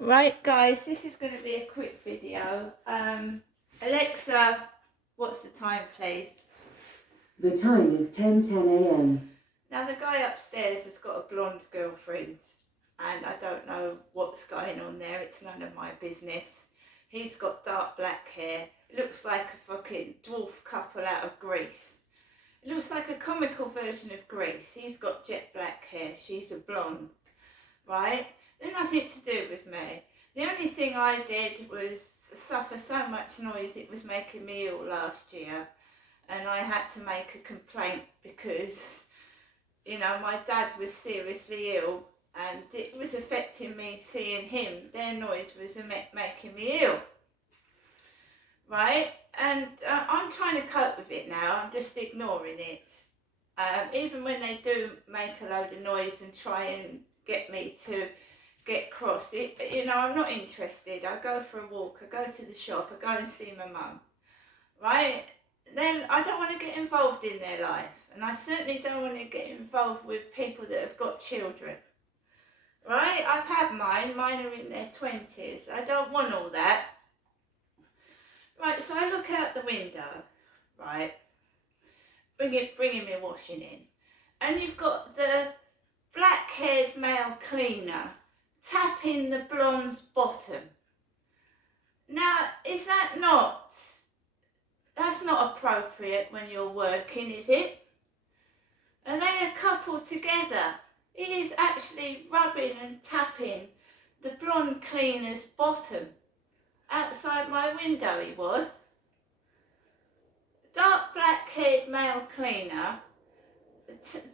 Right guys, this is going to be a quick video. Alexa, what's the time please? The time is 10:10 a.m. Now the guy upstairs has got a blonde girlfriend and I don't know what's going on there, it's none of my business. He's got dark black hair, it looks like a fucking dwarf couple out of Greece. It looks like a comical version of Greece. He's got jet black hair, she's a blonde, right? They're nothing to do with me. The only thing I did was suffer so much noise it was making me ill last year, and I had to make a complaint because, you know, my dad was seriously ill and it was affecting me seeing him. Their noise was making me ill, right? And I'm trying to cope with it now. I'm just ignoring it. Even when they do make a load of noise and try and get me to get cross, you know, I'm not interested. I go for a walk, I go to the shop, I go and see my mum, right? Then I don't want to get involved in their life, and I certainly don't want to get involved with people that have got children, right? I've had mine are in their 20s. I don't want all that. Right, so I look out the window, right, bringing my washing in, and you've got the black-haired male cleaner tapping the blonde's bottom. Now, that's not appropriate when you're working, is it? Are they a couple together? He is actually rubbing and tapping the blonde cleaner's bottom. Outside my window he was. Dark black-haired male cleaner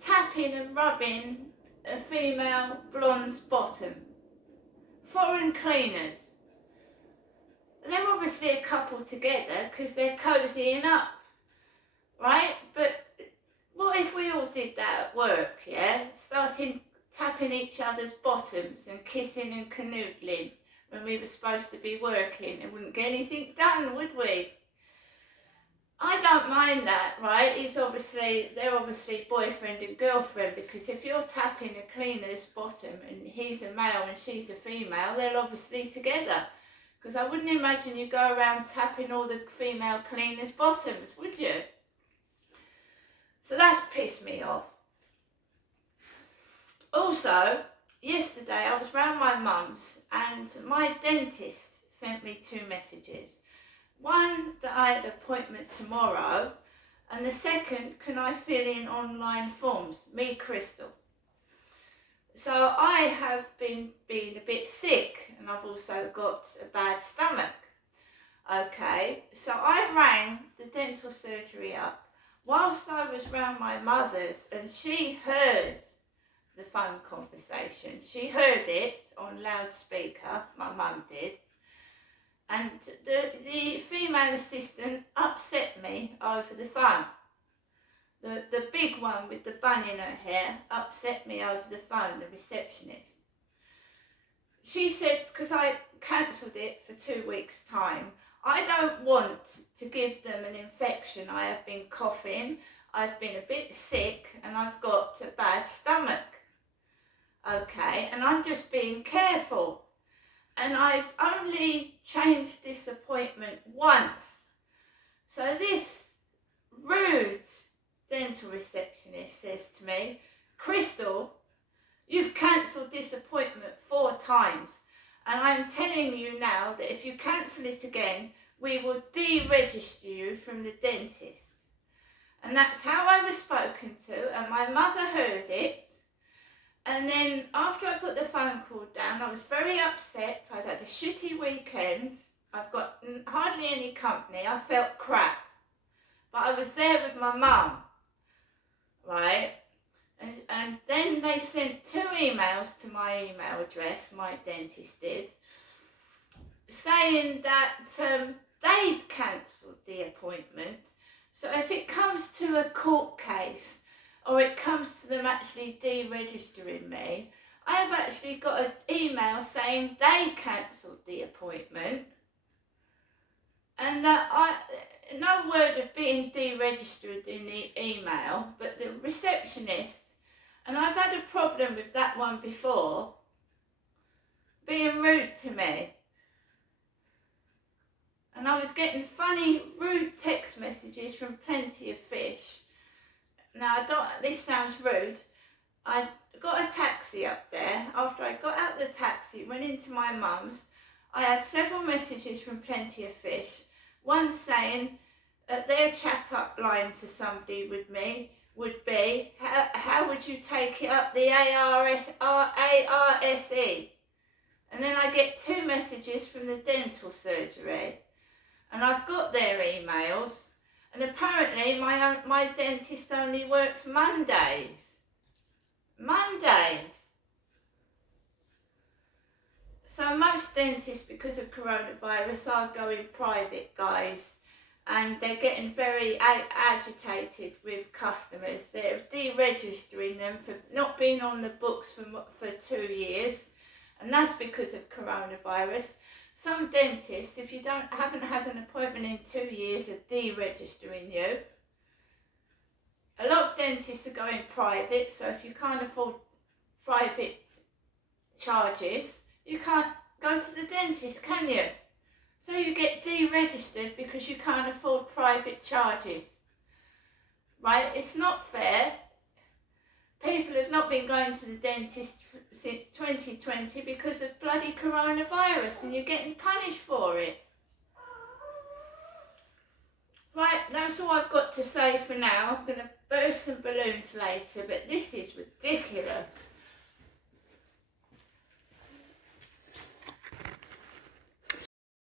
tapping and rubbing a female blonde's bottom. Foreign cleaners. They're obviously a couple together because they're cozying up, right? But what if we all did that at work, yeah? Starting tapping each other's bottoms and kissing and canoodling when we were supposed to be working and wouldn't get anything done, would we? I don't mind that, right? They're obviously boyfriend and girlfriend, because if you're tapping a cleaner's bottom and he's a male and she's a female, they're obviously together. Because I wouldn't imagine you go around tapping all the female cleaners' bottoms, would you? So that's pissed me off. Also, yesterday I was round my mum's and my dentist sent me 2 messages. One, that I had an appointment tomorrow, and the second, can I fill in online forms? Me, Crystal. So I have been a bit sick, and I've also got a bad stomach. Okay, so I rang the dental surgery up whilst I was round my mother's, and she heard the phone conversation. She heard it on loudspeaker, my mum did, and the female assistant upset me over the phone. The big one with the bun in her hair upset me over the phone, the receptionist. She said, because I cancelled it for 2 weeks' time, I don't want to give them an infection. I have been coughing, I've been a bit sick, and I've got a bad stomach. Okay, and I'm just being careful. And I've only changed this appointment once. So this rude dental receptionist says to me, Crystal, you've cancelled this appointment 4 times, and I'm telling you now that if you cancel it again, we will deregister you from the dentist. And that's how I was spoken to, and my mother heard it. And then after I put the phone call down, I was very upset. I'd had a shitty weekend. I've got hardly any company. I felt crap. But I was there with my mum, right? And then they sent 2 emails to my email address, my dentist did, saying that they'd cancelled the appointment. So if it comes to a court case, or it comes to them actually deregistering me, I have actually got an email saying they cancelled the appointment, and that no word of being deregistered in the email, but the receptionist, and I've had a problem with that one before, being being rude to me. And I was getting funny, rude text messages from Plenty of Fish. Now, this sounds rude. I got a taxi up there. After I got out the taxi, went into my mum's, I had several messages from Plenty of Fish. One saying their chat up line to somebody with me would be, how would you take it up the ARSE? And then I get 2 messages from the dental surgery. And I've got their emails. And apparently my dentist only works Mondays. Mondays! So most dentists, because of coronavirus, are going private, guys. And they're getting very agitated with customers. They're deregistering them for not being on the books for 2 years. And that's because of coronavirus. Some dentists, if you haven't had an appointment in 2 years, are deregistering you. A lot of dentists are going private, so if you can't afford private charges, you can't go to the dentist, can you? So you get deregistered because you can't afford private charges. Right? It's not fair. People have not been going to the dentist since 2020 because of bloody coronavirus, and you're getting punished for it. Right, that's all I've got to say for now. I'm going to burst some balloons later, but this is ridiculous.